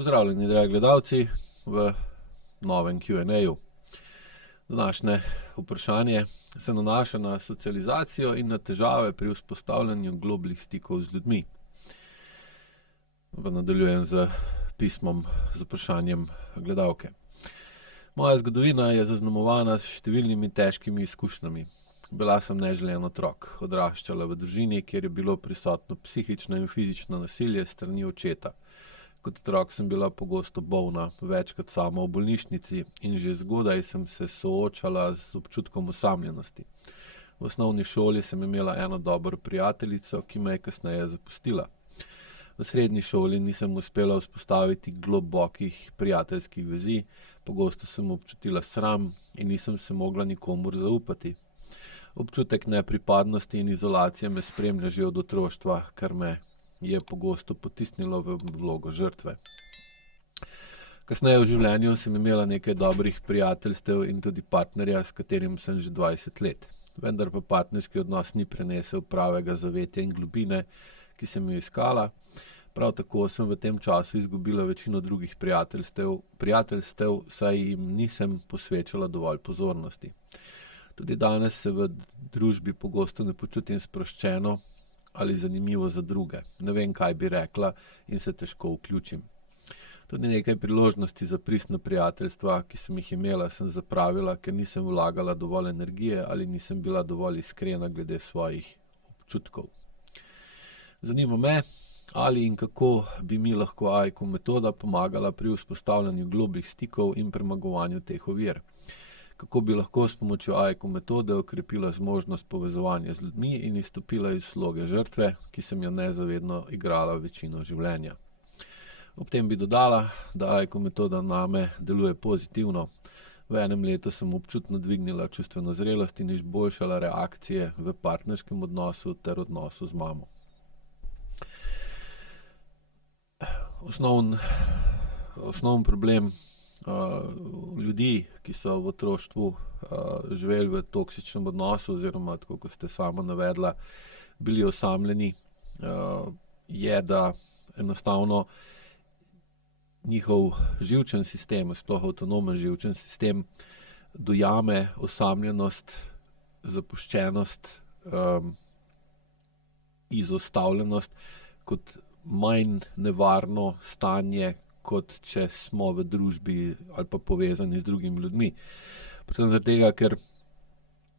Pozdravljeni, dragi gledalci, v novem Q&A-ju. Današnje vprašanje se nanaša na socializacijo in na težave pri vzpostavljanju globlih stikov z ljudmi. Nadaljujem z pismom, z vprašanjem gledalke. Moja zgodovina je zaznamovana s številnimi težkimi izkušnjami. Bila sem neželen otrok, odraščala v družini, kjer je bilo prisotno psihično in fizično nasilje s strani očeta. Kot otrok sem bila pogosto bolna, večkrat sama v bolnišnici in že zgodaj sem se soočala z občutkom osamljenosti. V osnovni šoli sem imela eno dobro prijateljico, ki me je kasneje zapustila. V srednji šoli nisem uspela vzpostaviti globokih prijateljskih vezi, pogosto sem občutila sram in nisem se mogla nikomur zaupati. Občutek nepripadnosti in izolacije me spremlja že od otroštva, kar me je pogosto potisnilo v vlogo žrtve. Kasneje v življenju sem imela nekaj dobrih prijateljstev in tudi partnerja, s katerim sem že 20 let. Vendar pa partnerski odnos ni prenesel pravega zavetja in globine, ki sem jo iskala. Prav tako sem v tem času izgubila večino drugih prijateljstev, saj jim nisem posvečala dovolj pozornosti. Tudi danes se v družbi pogosto ne počutim sproščeno ali zanimivo za druge. Ne vem, kaj bi rekla in se težko vključim. Tudi nekaj priložnosti za pristna prijateljstva, ki sem jih imela, sem zapravila, ker nisem vlagala dovolj energije ali nisem bila dovolj iskrena glede svojih občutkov. Zanima me, ali in kako bi mi lahko AIKU metoda pomagala pri vzpostavljanju globih stikov in premagovanju teh ovir. Kako bi lahko s pomočjo AIKU metode okrepila zmožnost povezovanja z ljudmi in izstopila iz vloge žrtve, ki sem jo nezavedno igrala večino življenja. Ob tem bi dodala, da AIKU metoda name deluje pozitivno. V enem letu sem občutno dvignila čustveno zrelost in izboljšala reakcije v partnerskem odnosu ter odnosu z mamo. Osnovni problem ljudi, ki so v otroštvu živeli v toksičnem odnosu oziroma, tako kot ste sama navedla, bili osamljeni, je, da enostavno njihov živčen sistem, sploh avtonomen živčen sistem, dojame osamljenost, zapuščenost, izostavljenost kot manj nevarno stanje, kot če smo v družbi ali pa povezani z drugimi ljudmi. Predvsem zaradi tega, ker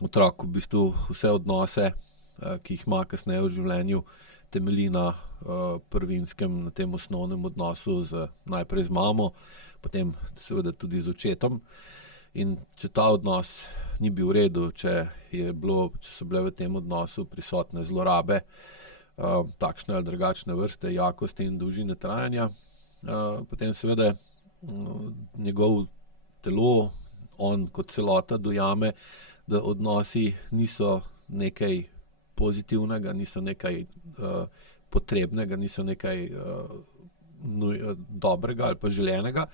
otrok v bistvu vse odnose, ki jih ima kasneje v življenju, temelji na prvinskem, na tem osnovnem odnosu najprej z mamo, potem seveda tudi z očetom. In če ta odnos ni bil v redu, če so bile v tem odnosu prisotne zlorabe, takšne ali drugačne vrste, jakosti in dolžine trajanja, potem seveda njegov telo, on kot celota dojame, da odnosi niso nekaj pozitivnega, niso nekaj potrebnega, niso nekaj dobrega ali pa želenega,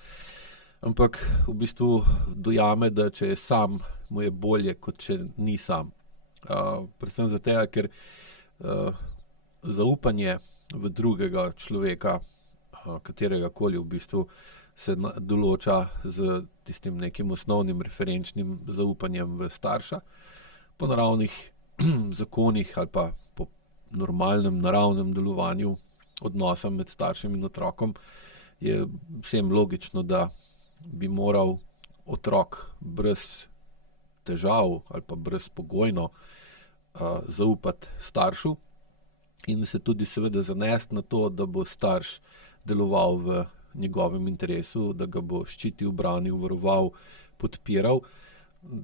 ampak v bistvu dojame, da če je sam, mu je bolje, kot če ni sam. Predvsem zato, ker zaupanje v drugega človeka, katerega koli v bistvu se določa z tistim nekim osnovnim referenčnim zaupanjem v starša. Po naravnih zakonih ali pa po normalnem, naravnem delovanju odnosa med staršem in otrokom je vsem logično, da bi moral otrok brez težav ali pa brezpogojno zaupati staršu in se tudi seveda zanesti na to, da bo starš deloval v njegovem interesu, da ga bo ščitil, branil, varoval, podpiral.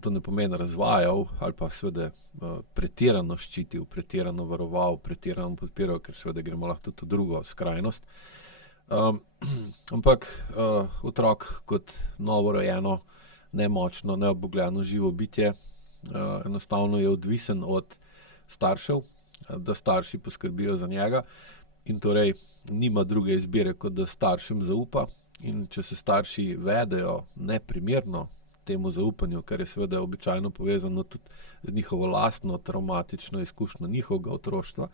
To ne pomeni razvajal ali pa seveda pretirano ščitil, pretirano varoval, pretirano podpiral, ker seveda gremo lahko tudi v drugo skrajnost. Ampak otrok kot novorojeno, nemočno, neobogljeno živo bitje enostavno je odvisen od staršev, da starši poskrbijo za njega in torej nima druge izbire, kot da staršem zaupa, in če se starši vedejo neprimerno temu zaupanju, kar je seveda običajno povezano tudi z njihovo lastno travmatično izkušnjo njihovega otroštva,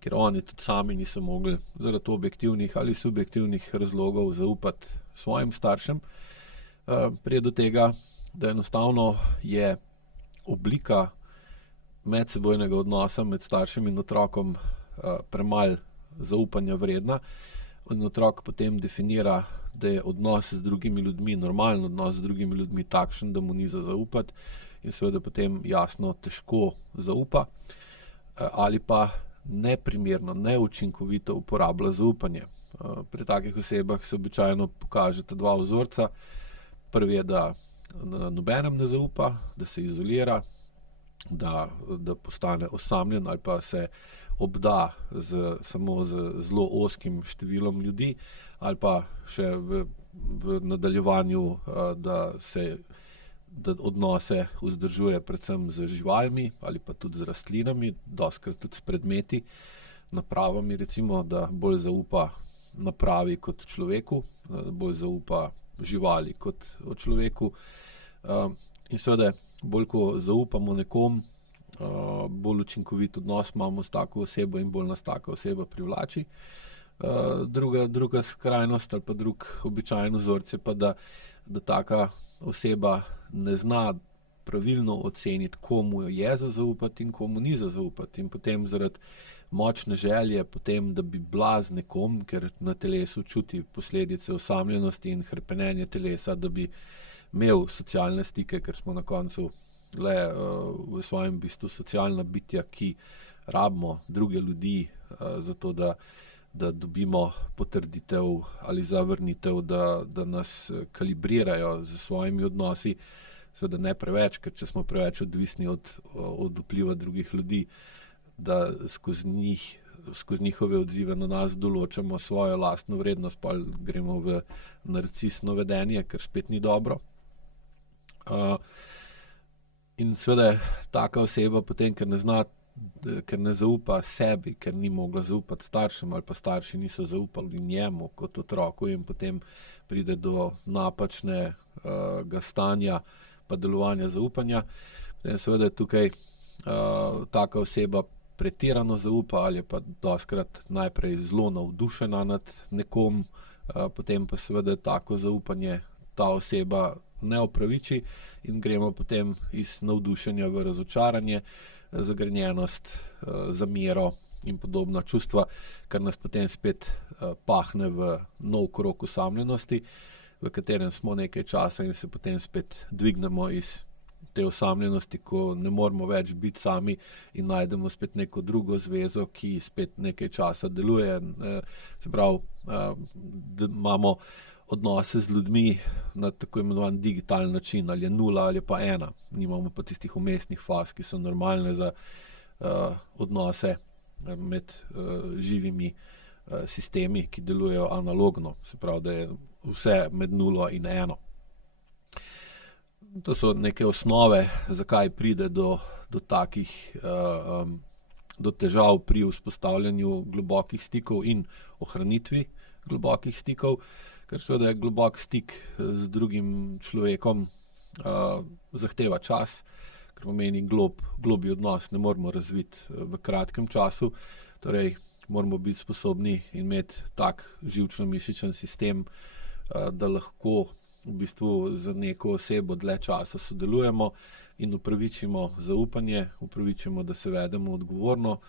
ker oni tudi sami niso mogli zaradi objektivnih ali subjektivnih razlogov zaupati svojim staršem, pride do tega, da enostavno je oblika medsebojnega odnosa med staršem in otrokom premalo zaupanja vredna, in otrok potem definira, da je odnos z drugimi ljudmi, normalen odnos z drugimi ljudmi takšen, da mu ni za zaupati, in seveda potem jasno težko zaupa, ali pa neprimerno, neučinkovito uporablja zaupanje. Pri takih osebah se običajno pokažeta dva vzorca. Prvi je, da nobenem ne zaupa, da se izolira, da postane osamljen ali pa se obda samo z zelo ozkim številom ljudi, ali pa še v nadaljevanju, da odnose vzdržuje predvsem z živalmi ali pa tudi z rastlinami, dostikrat tudi s predmeti, napravami recimo, da bolj zaupa napravi kot človeku, bolj zaupa živali kot človeku. In seveda, bolj ko zaupamo nekom, bolj učinkovit odnos imamo s tako osebo in bolj nas taka oseba privlači. Druga skrajnost ali pa drug običajen vzorec je pa, da taka oseba ne zna pravilno oceniti, komu je za zaupati in komu ni za zaupati. In potem zaradi močne želje potem, da bi bila z nekom, ker na telesu čuti posledice osamljenosti in hrepenenje telesa, da bi imel socialne stike, ker smo na koncu le v svojem bistvu socialna bitja, ki rabimo druge ljudi, zato da dobimo potrditev ali zavrnitev, da nas kalibrirajo z svojimi odnosi. Seveda ne preveč, ker če smo preveč odvisni od vpliva drugih ljudi, da skozi njihove odzive na nas določamo svojo lastno vrednost, pa gremo v narcisno vedenje, ker spet ni dobro. In seveda taka oseba potem, ker ne zaupa sebi, ker ni mogla zaupati staršem ali pa starši niso zaupali njemu kot otroku, in potem pride do napačnega stanja pa delovanja zaupanja. Potem seveda je tukaj taka oseba pretirano zaupa ali pa dostikrat najprej zelo navdušena nad nekom, potem pa seveda tako zaupanje ta oseba ne opraviči in gremo potem iz navdušenja v razočaranje, zagrenjenost, zamero in podobna čustva, kar nas potem spet pahne v nov krog osamljenosti, v katerem smo nekaj časa in se potem spet dvignemo iz te osamljenosti, ko ne moremo več biti sami in najdemo spet neko drugo zvezo, ki spet nekaj časa deluje. Se pravi, da imamo odnose z ljudmi na tako imenovan digitalen način, ali je 0 ali pa 1. Nimamo pa tistih vmesnih faz, ki so normalne za odnose med živimi sistemi, ki delujejo analogno. Se pravi, da je vse med 0 in 1. To so neke osnove, zakaj pride do takih do težav pri vzpostavljanju globokih stikov in ohranitvi globokih stikov, ker seveda je globok stik z drugim človekom zahteva čas, kar pomeni globlji odnos ne moremo razviti v kratkem času, torej moramo biti sposobni imeti tak živčno-mišičen sistem, da lahko v bistvu za neko osebo dlje časa sodelujemo in upravičimo zaupanje, upravičimo, da se vedemo odgovorno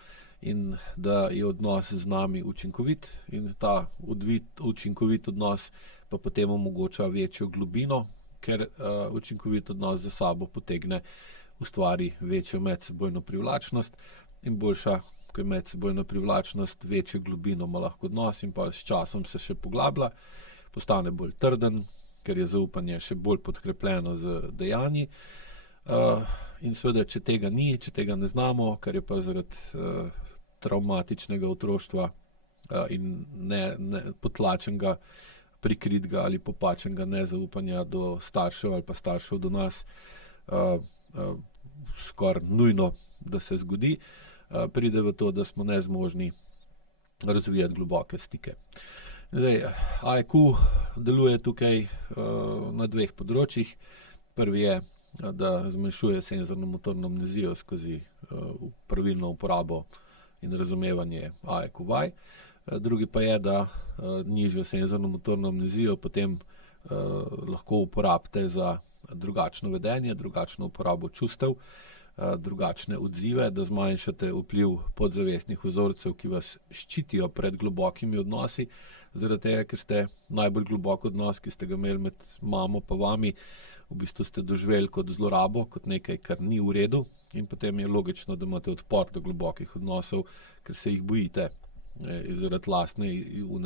in da je odnos z nami učinkovit, in ta učinkovit odnos pa potem omogoča večjo globino, ker učinkovit odnos za sabo potegne, ustvari večjo medsebojno privlačnost, in boljša, ko je medsebojna privlačnost, večjo globino ima lahko odnos in pa s časom se še poglablja, postane bolj trden, ker je zaupanje še bolj podkrepljeno z dejanji. In seveda, če tega ni, če tega ne znamo, kar je pa zaradi travmatičnega otroštva in potlačenega, prikritega ali popačenega nezaupanja do staršev ali pa staršev do nas, skoraj nujno, da se zgodi, pride v to, da smo nezmožni razvijati globoke stike. Zdaj, IQ deluje tukaj na dveh področjih. Prvi je, da zmanjšuje senzorno-motorno amnezijo skozi pravilno uporabo in razumevanje AEK vaj. Drugi pa je, da nižjo senzorno-motorno amnezijo potem lahko uporabite za drugačno vedenje, drugačno uporabo čustev, drugačne odzive, da zmanjšate vpliv podzavestnih vzorcev, ki vas ščitijo pred globokimi odnosi, zaradi tega, ker ste najbolj globok odnos, ki ste ga imeli med mamo pa vami, v bistvu ste doživeli kot zlorabo, kot nekaj, kar ni v redu, in potem je logično, da imate odpor do globokih odnosov, ker se jih bojite zaradi lastne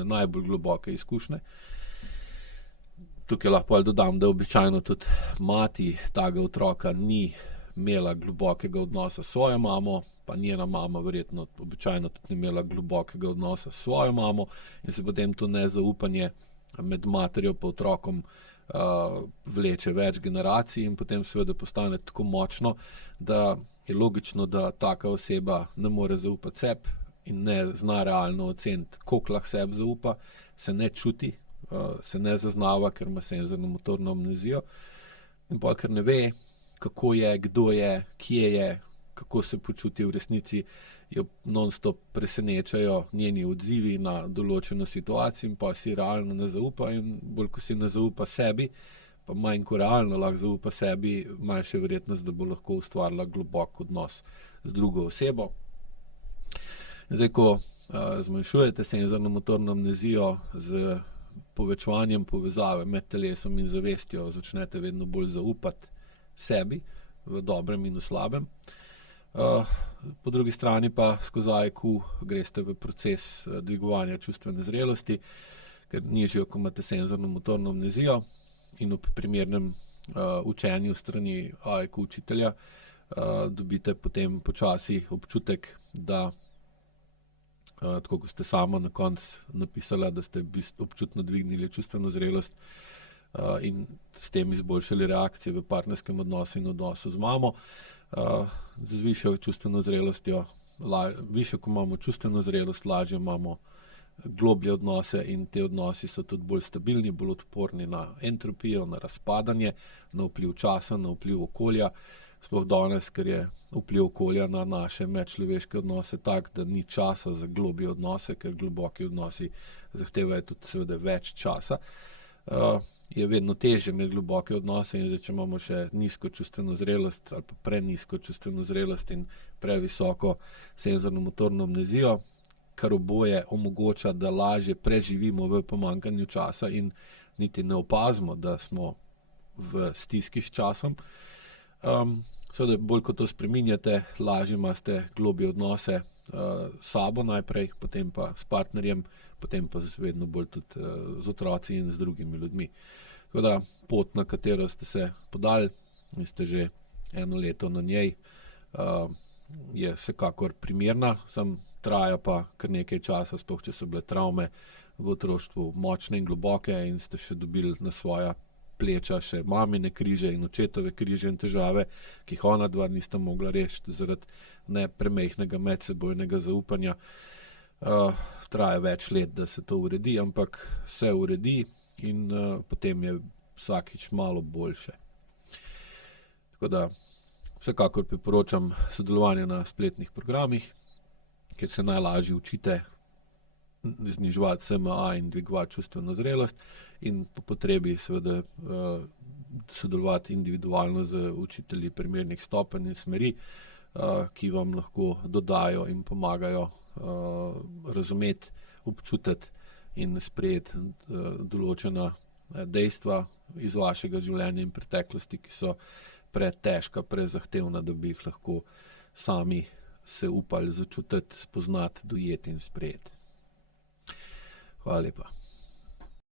najbolj globoke izkušnje. Tukaj lahko dodam, da običajno tudi mati tega otroka ni imela globokega odnosa s svojo mamo, pa njena mama verjetno običajno tudi ni imela globokega odnosa s svojo mamo, in se potem to nezaupanje med materjo pa otrokom vleče več generacij in potem seveda postane tako močno, da je logično, da taka oseba ne more zaupati sebi in ne zna realno oceniti, koliko lahko sebi zaupa, se ne čuti, se ne zaznava, ker ima senzorno-motorno amnezijo, in pa ker ne ve, kako je, kdo je, kje je, kako se počuti v resnici, jo non-stop presenečajo njeni odzivi na določeno situacijo in pa si realno ne zaupa, in bolj ko si ne zaupa sebi, pa manj ko realno lahko zaupa sebi, manjša verjetnost, da bo lahko ustvarila globok odnos z drugo osebo. Zdaj, ko zmanjšujete senzorno-motorno amnezijo z povečevanjem povezave med telesom in zavestjo, začnete vedno bolj zaupati sebi, v dobrem in v slabem. Po drugi strani pa skozi AEK greste v proces dvigovanja čustvene zrelosti, ker nižjo, ko imate senzorno-motorno amnezijo, in ob primernem učenju strani AEK učitelja dobite potem počasi občutek, da tako kot ste sama na koncu napisala, da ste občutno dvignili čustveno zrelost in s tem izboljšali reakcije v partnerskem odnosu in odnosu z mamo. Z višjo čustveno zrelostjo, višjo, ko imamo čustveno zrelost, lažje imamo globlje odnose in te odnosi so tudi bolj stabilni, bolj odporni na entropijo, na razpadanje, na vpliv časa, na vpliv okolja. Sploh danes, ker je vpliv okolja na naše medčloveške odnose tak, da ni časa za globje odnose, ker globoki odnosi zahtevajo tudi seveda več časa, je vedno težje imeti globoke odnose, in zdaj, če imamo še nizko čustveno zrelost ali pa prenizko čustveno zrelost in previsoko senzorno-motorno amnezijo, kar oboje omogoča, da lažje preživimo v pomanjkanju časa in niti ne opazimo, da smo v stiski s časom. Seveda, bolj ko to spreminjate, lažje imate globje odnose s sabo najprej, potem pa s partnerjem, potem pa vedno bolj tudi z otroci in z drugimi ljudmi. Tako da pot, na katero ste se podali in ste že 1 leto na njej, je vsekakor primerna, samo traja pa kar nekaj časa, sploh če so bile travme v otroštvu močne in globoke in ste še dobili na svoja pleča še mamine križe in očetove križe in težave, ki jih ona dva nista mogla rešiti zaradi nepremejhnega medsebojnega zaupanja. Traja več let, da se to uredi, ampak se uredi in potem je vsakič malo boljše. Tako da vsekakor priporočam sodelovanje na spletnih programih, kjer se najlažje učite zniževati SMA in dvigovati čustveno zrelost in po potrebi seveda sodelovati individualno z učitelji primernih stopenj in smeri, ki vam lahko dodajo in pomagajo razumeti, občutiti in sprejeti določena dejstva iz vašega življenja in preteklosti, ki so pretežka, prezahtevna, da bi jih lahko sami se upali začutiti, spoznati, dojeti in sprejeti. Hvala lepa.